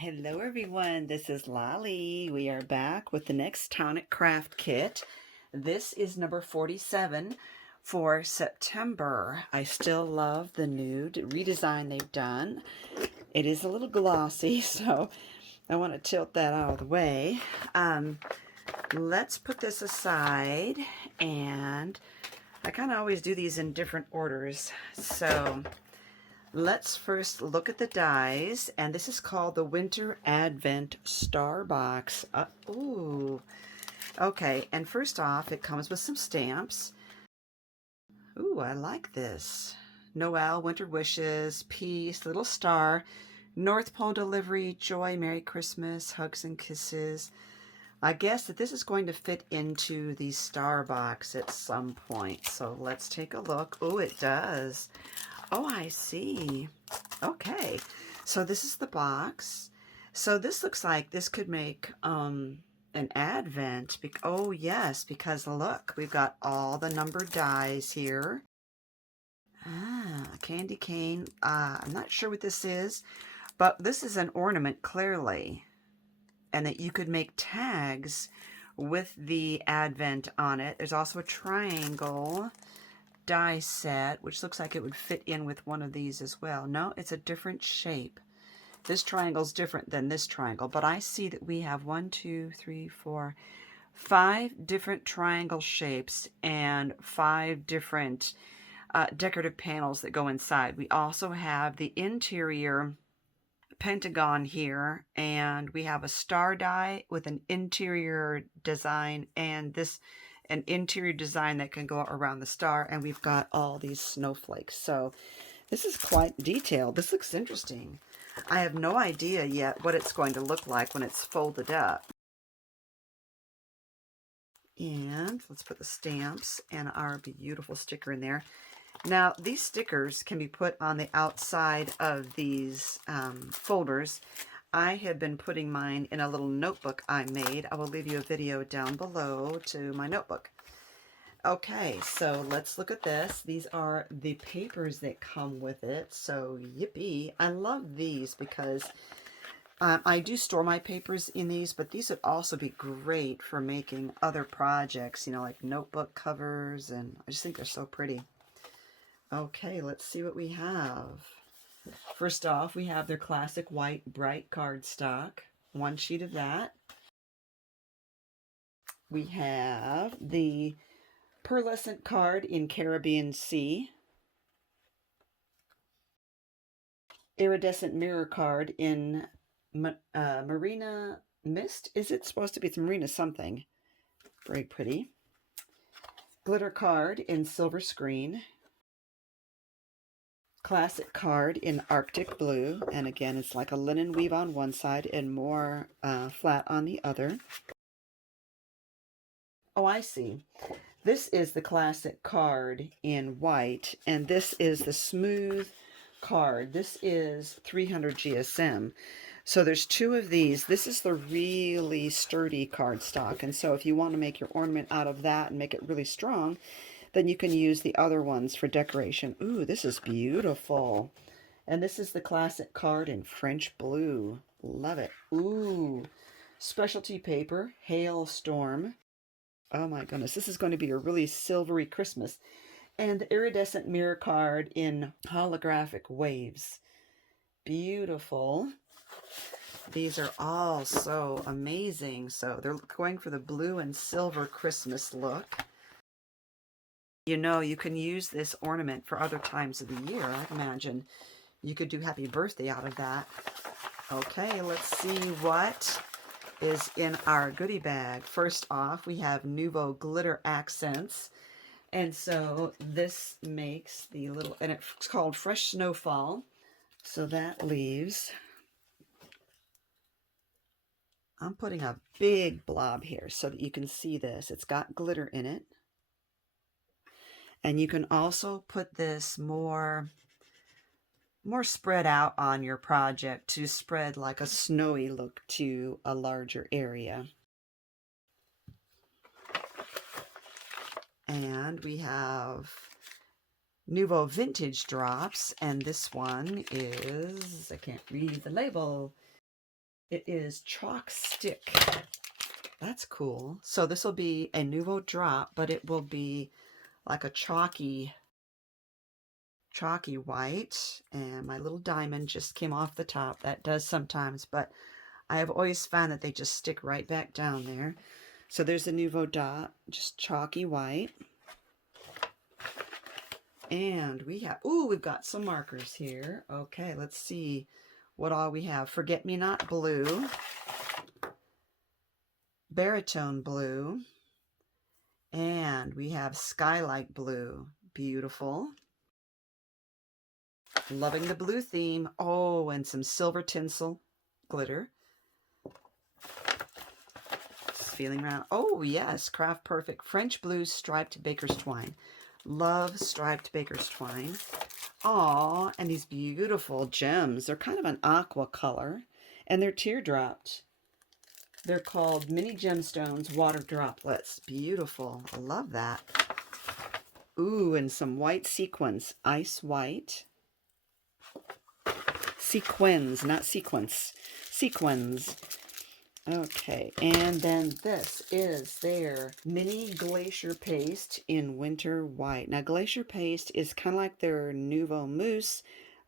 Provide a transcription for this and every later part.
Hello everyone, this is Lolly. We are back with the next Tonic Craft Kit. This is number 47 for September. I still love the nude redesign they've done. It is a little glossy, so I want to tilt that out of the way. Let's put this aside, and I kind of always do these in different orders. So let's first look at the dies, and this is called the Winter Advent Starbox. Ooh, okay, and first off, it comes with some stamps. Ooh, I like this. Noel, Winter Wishes, Peace, Little Star, North Pole Delivery, Joy, Merry Christmas, Hugs and Kisses. I guess that this is going to fit into the Starbox at some point, so let's take a look. Oh, it does. Oh, I see. Okay, so this is the box. So this looks like this could make an advent. Oh, yes, because look, we've got all the numbered dies here. Candy cane. I'm not sure what this is, but this is an ornament, clearly. And that you could make tags with the advent on it. There's also a triangle die set, which looks like it would fit in with one of these as well. No, it's a different shape. This triangle is different than this triangle, but I see that we have 5 different triangle shapes and 5 different decorative panels that go inside. We also have the interior pentagon here, and we have a star die with an interior design, and an interior design that can go around the star, and we've got all these snowflakes. So this is quite detailed. This looks interesting. I have no idea yet what it's going to look like when it's folded up. And let's put the stamps and our beautiful sticker in there. Now, these stickers can be put on the outside of these folders. I have been putting mine in a little notebook I made. I will leave you a video down below to my notebook. Okay, so let's look at this. These are the papers that come with it. So, yippee. I love these because I do store my papers in these, but these would also be great for making other projects, you know, like notebook covers, and I just think they're so pretty. Okay, let's see what we have. First off, we have their classic white bright cardstock. One sheet of that. We have the pearlescent card in Caribbean Sea. Iridescent mirror card in Marina Mist. Is it supposed to be? It's Marina something. Very pretty. Glitter card in silver screen. Classic card in Arctic blue, and again it's like a linen weave on one side and more flat on the other. Oh, I see. This is the classic card in white, and this is the smooth card. This is 300 GSM. So there's 2 of these. This is the really sturdy cardstock, and so if you want to make your ornament out of that and make it really strong, then you can use the other ones for decoration. Ooh, this is beautiful. And this is the classic card in French blue. Love it. Ooh, specialty paper, Hailstorm. Oh my goodness, this is going to be a really silvery Christmas. And the iridescent mirror card in holographic waves. Beautiful. These are all so amazing. So they're going for the blue and silver Christmas look. You know, you can use this ornament for other times of the year. I imagine you could do happy birthday out of that. Okay, let's see what is in our goodie bag. First off, we have Nuvo glitter accents. And so this makes the little, and it's called Fresh Snowfall. So that leaves, I'm putting a big blob here so that you can see this. It's got glitter in it. And you can also put this more spread out on your project to spread like a snowy look to a larger area. And we have Nuvo Vintage Drops, and this one is, I can't read the label, It is chalk stick. That's cool. So this will be a Nuvo drop, but it will be like a chalky white. And my little diamond just came off the top. That does sometimes, but I have always found that they just stick right back down there. So there's a Nuvo dot, just chalky white. And we have, ooh, we've got some markers here. Okay, let's see what all we have. Forget-me-not blue, baritone blue, and we have skylight blue. Beautiful. Loving the blue theme. Oh, and some silver tinsel glitter. Just feeling around. Oh, yes, Craft Perfect French blue striped baker's twine. Love striped baker's twine. Aw, and these beautiful gems. They're kind of an aqua color, and they're teardropped. They're called mini gemstones water droplets. Beautiful. I love that. Ooh, and some white sequins. Ice white. Sequins, not sequence. Sequins. Okay, and then this is their mini glacier paste in winter white. Now, glacier paste is kind of like their Nuvo mousse,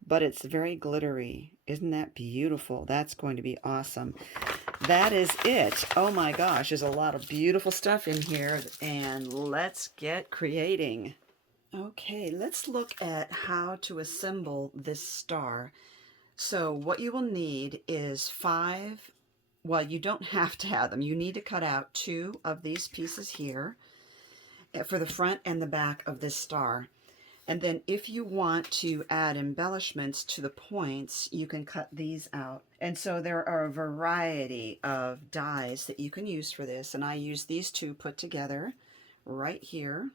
but it's very glittery. Isn't that beautiful? That's going to be awesome. That is it. Oh my gosh, there's a lot of beautiful stuff in here, and let's get creating. Okay, let's look at how to assemble this star. So what you will need is 5, well, you don't have to have them. You need to cut out 2 of these pieces here for the front and the back of this star. And then if you want to add embellishments to the points, you can cut these out. And so there are a variety of dies that you can use for this. And I use these 2 put together right here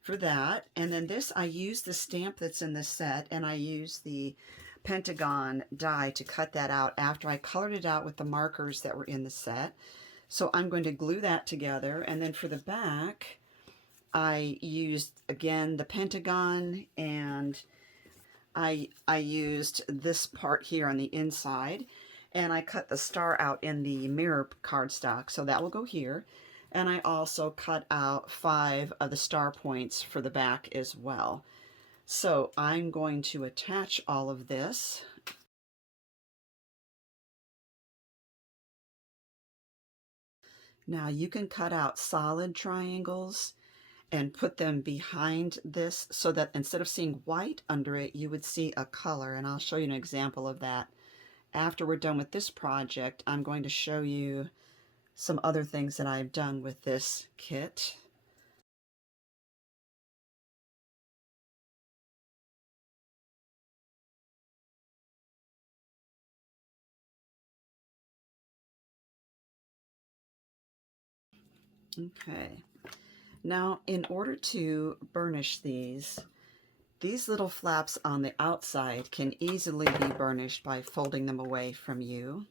for that. And then this, I use the stamp that's in the set, and I use the pentagon die to cut that out after I colored it out with the markers that were in the set. So I'm going to glue that together. And then for the back, I used, again, the pentagon, and I used this part here on the inside, and I cut the star out in the mirror cardstock, so that will go here. And I also cut out 5 of the star points for the back as well. So I'm going to attach all of this. Now you can cut out solid triangles and put them behind this so that instead of seeing white under it, you would see a color. And I'll show you an example of that. After we're done with this project, I'm going to show you some other things that I've done with this kit. Okay. Now, in order to burnish these little flaps on the outside can easily be burnished by folding them away from you,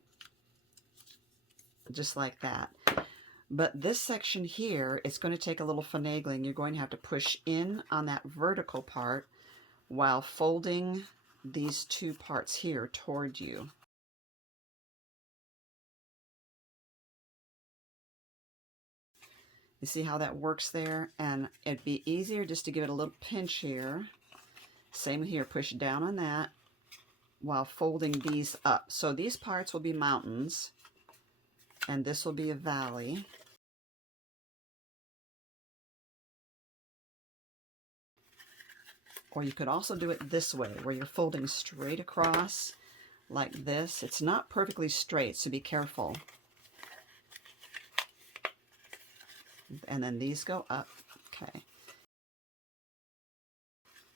just like that. But this section here, it's going to take a little finagling. You're going to have to push in on that vertical part while folding these 2 parts here toward you. You see how that works there? And it'd be easier just to give it a little pinch here. Same here, push down on that while folding these up. So these parts will be mountains, and this will be a valley. Or you could also do it this way, where you're folding straight across like this. It's not perfectly straight, so be careful. And then these go up. Okay.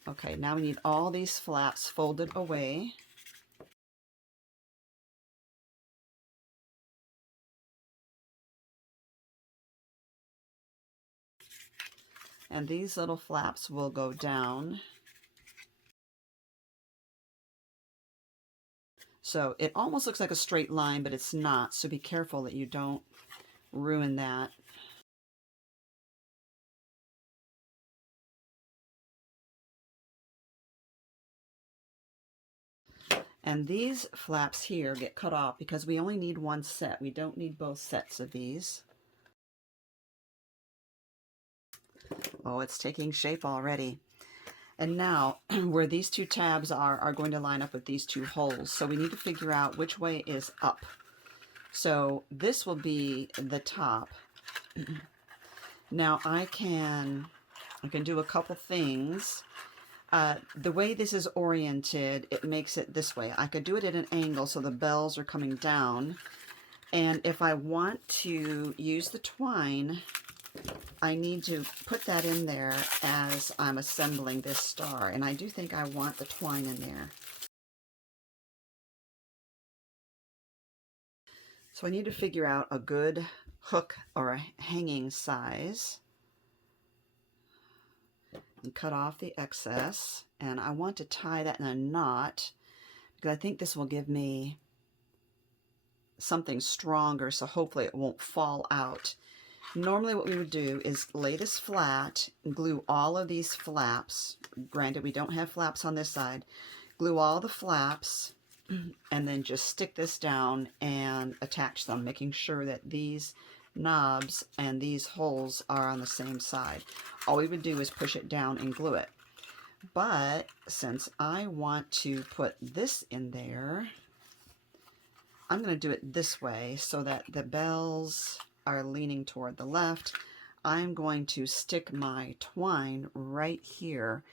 Okay, now we need all these flaps folded away. And these little flaps will go down. So it almost looks like a straight line, but it's not. So be careful that you don't ruin that. And these flaps here get cut off because we only need one set. We don't need both sets of these. Oh, it's taking shape already. And now, where these two tabs are going to line up with these two holes. So we need to figure out which way is up. So this will be the top. Now I can do a couple things. The way this is oriented, it makes it this way. I could do it at an angle so the bells are coming down. And if I want to use the twine, I need to put that in there as I'm assembling this star. And I do think I want the twine in there. So I need to figure out a good hook or a hanging size. And cut off the excess. And I want to tie that in a knot because I think this will give me something stronger, so hopefully it won't fall out. Normally what we would do is lay this flat and glue all of these flaps. Granted, we don't have flaps on this side. Glue all the flaps and then just stick this down and attach them, making sure that these knobs and these holes are on the same side. All we would do is push it down and glue it. But since I want to put this in there, I'm going to do it this way so that the bells are leaning toward the left. I'm going to stick my twine right here.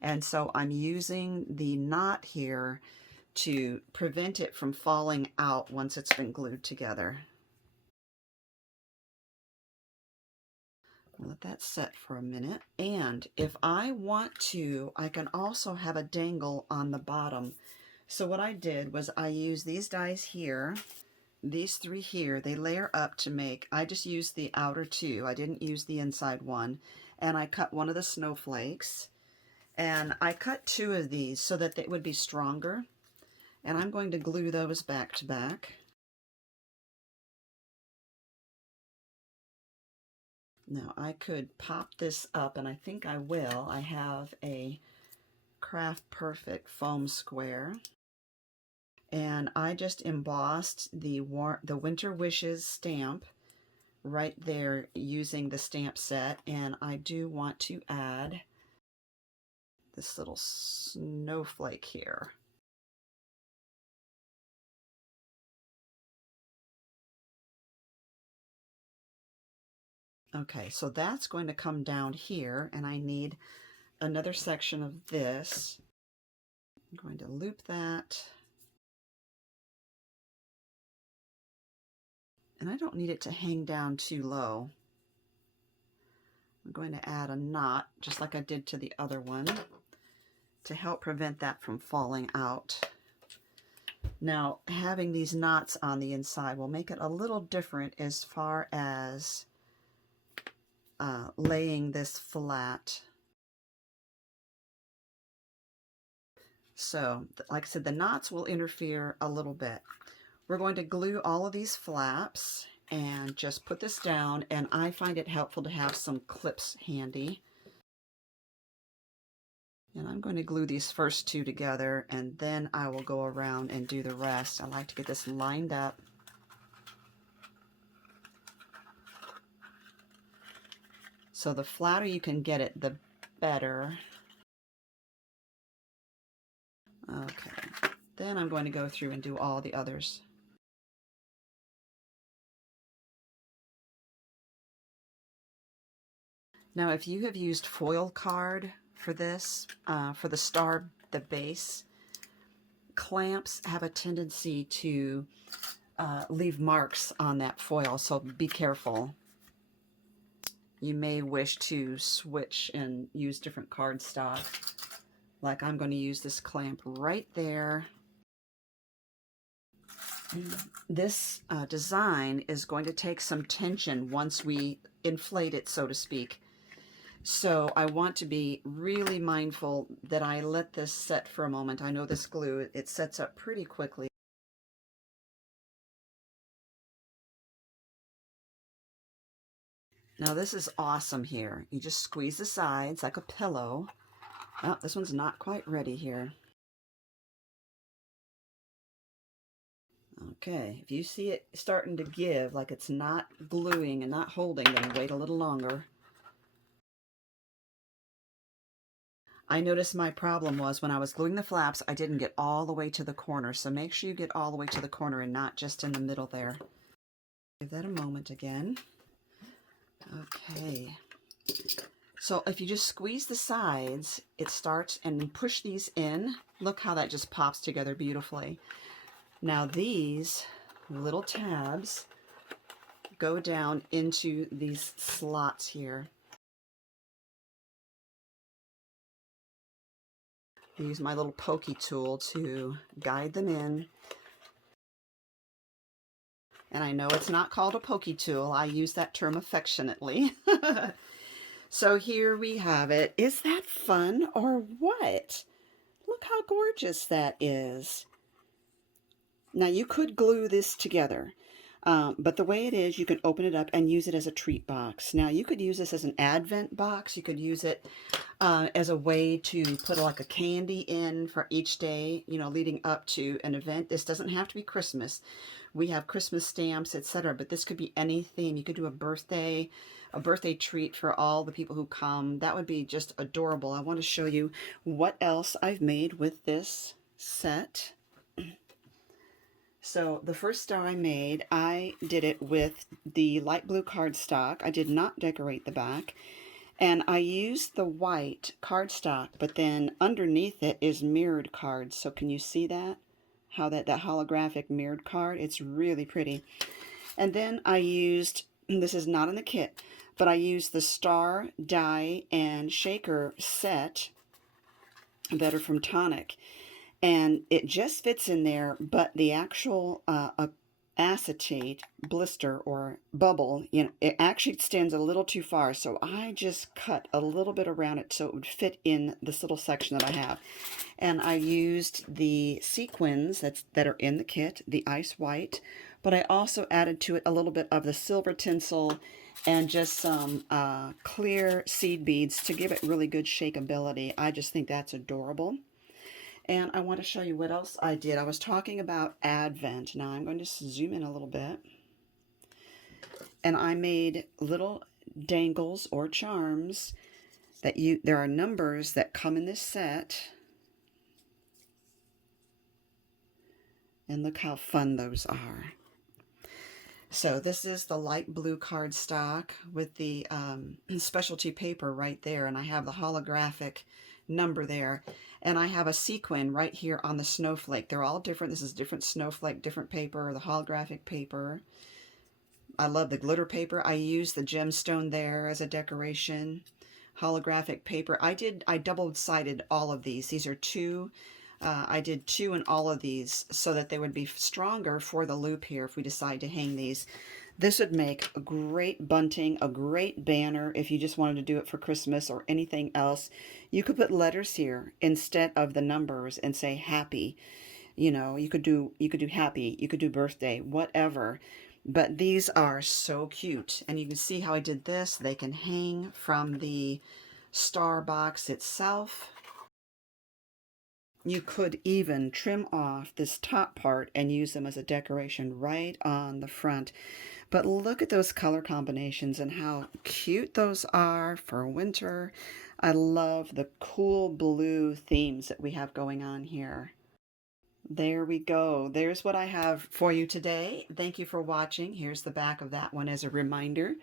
And so I'm using the knot here to prevent it from falling out once it's been glued together. Let that set for a minute. And if I want to, I can also have a dangle on the bottom. So what I did was I used these dies here, these three here, they layer up to make, I just used the outer two, I didn't use the inside one, and I cut one of the snowflakes, and I cut two of these so that they would be stronger, and I'm going to glue those back to back. Now I could pop this up, and I think I will. I have a Craft Perfect foam square. And I just embossed the Winter Wishes stamp right there using the stamp set. And I do want to add this little snowflake here. Okay, so that's going to come down here, and I need another section of this. I'm going to loop that. And I don't need it to hang down too low. I'm going to add a knot, just like I did to the other one, to help prevent that from falling out. Now, having these knots on the inside will make it a little different as far as laying this flat. So, like I said, the knots will interfere a little bit. We're going to glue all of these flaps and just put this down, and I find it helpful to have some clips handy. And I'm going to glue these first two together, and then I will go around and do the rest. I like to get this lined up. So the flatter you can get it, the better. Okay, then I'm going to go through and do all the others. Now, if you have used foil card for this, for the base, clamps have a tendency to leave marks on that foil, so be careful. You may wish to switch and use different cardstock. Like I'm going to use this clamp right there. This design is going to take some tension once we inflate it, so to speak. So I want to be really mindful that I let this set for a moment. I know this glue, it sets up pretty quickly. Now this is awesome here. You just squeeze the sides like a pillow. Oh, this one's not quite ready here. Okay, if you see it starting to give, like it's not gluing and not holding, then wait a little longer. I noticed my problem was when I was gluing the flaps, I didn't get all the way to the corner. So make sure you get all the way to the corner and not just in the middle there. Give that a moment again. Okay. So if you just squeeze the sides, it starts, and then push these in. Look how that just pops together beautifully. Now these little tabs go down into these slots here. I use my little pokey tool to guide them in. And I know it's not called a pokey tool. I use that term affectionately. So here we have it. Is that fun or what? Look how gorgeous that is. Now you could glue this together, but the way it is, you can open it up and use it as a treat box. Now you could use this as an advent box. You could use it as a way to put like a candy in for each day, you know, leading up to an event. This doesn't have to be Christmas. We have Christmas stamps, etc., but this could be any theme. You could do a birthday treat for all the people who come. That would be just adorable. I want to show you what else I've made with this set. So the first star I made, I did it with the light blue cardstock. I did not decorate the back. And I used the white cardstock, but then underneath it is mirrored cards. So can you see that? How that holographic mirrored card? It's really pretty. And then I used, this is not in the kit, but I used the star die and shaker set that are from Tonic. And it just fits in there, but the actual acetate blister or bubble, you know, it actually extends a little too far. So I just cut a little bit around it so it would fit in this little section that I have. And I used the sequins that are in the kit, the ice white, but I also added to it a little bit of the silver tinsel and just some clear seed beads to give it really good shakeability. I just think that's adorable. And I want to show you what else I did. I was talking about Advent. Now I'm going to zoom in a little bit. And I made little dangles or charms that there are numbers that come in this set. And look how fun those are. So this is the light blue cardstock with the specialty paper right there. And I have the holographic number there. And I have a sequin right here on the snowflake. They're all different. This is different snowflake, different paper, the holographic paper. I love the glitter paper. I used the gemstone there as a decoration. Holographic paper. I double-sided all of these. These are two. I did two in all of these so that they would be stronger for the loop here if we decide to hang these. This would make a great bunting, a great banner if you just wanted to do it for Christmas or anything else. You could put letters here instead of the numbers and say happy. You know, you could do happy, you could do birthday, whatever. But these are so cute. And you can see how I did this. They can hang from the Starbox itself. You could even trim off this top part and use them as a decoration right on the front. But look at those color combinations and how cute those are for winter. I love the cool blue themes that we have going on here. There we go. There's what I have for you today. Thank you for watching. Here's the back of that one as a reminder.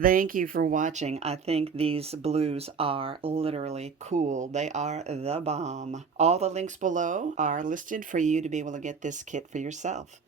Thank you for watching. I think these blues are literally cool. They are the bomb. All the links below are listed for you to be able to get this kit for yourself.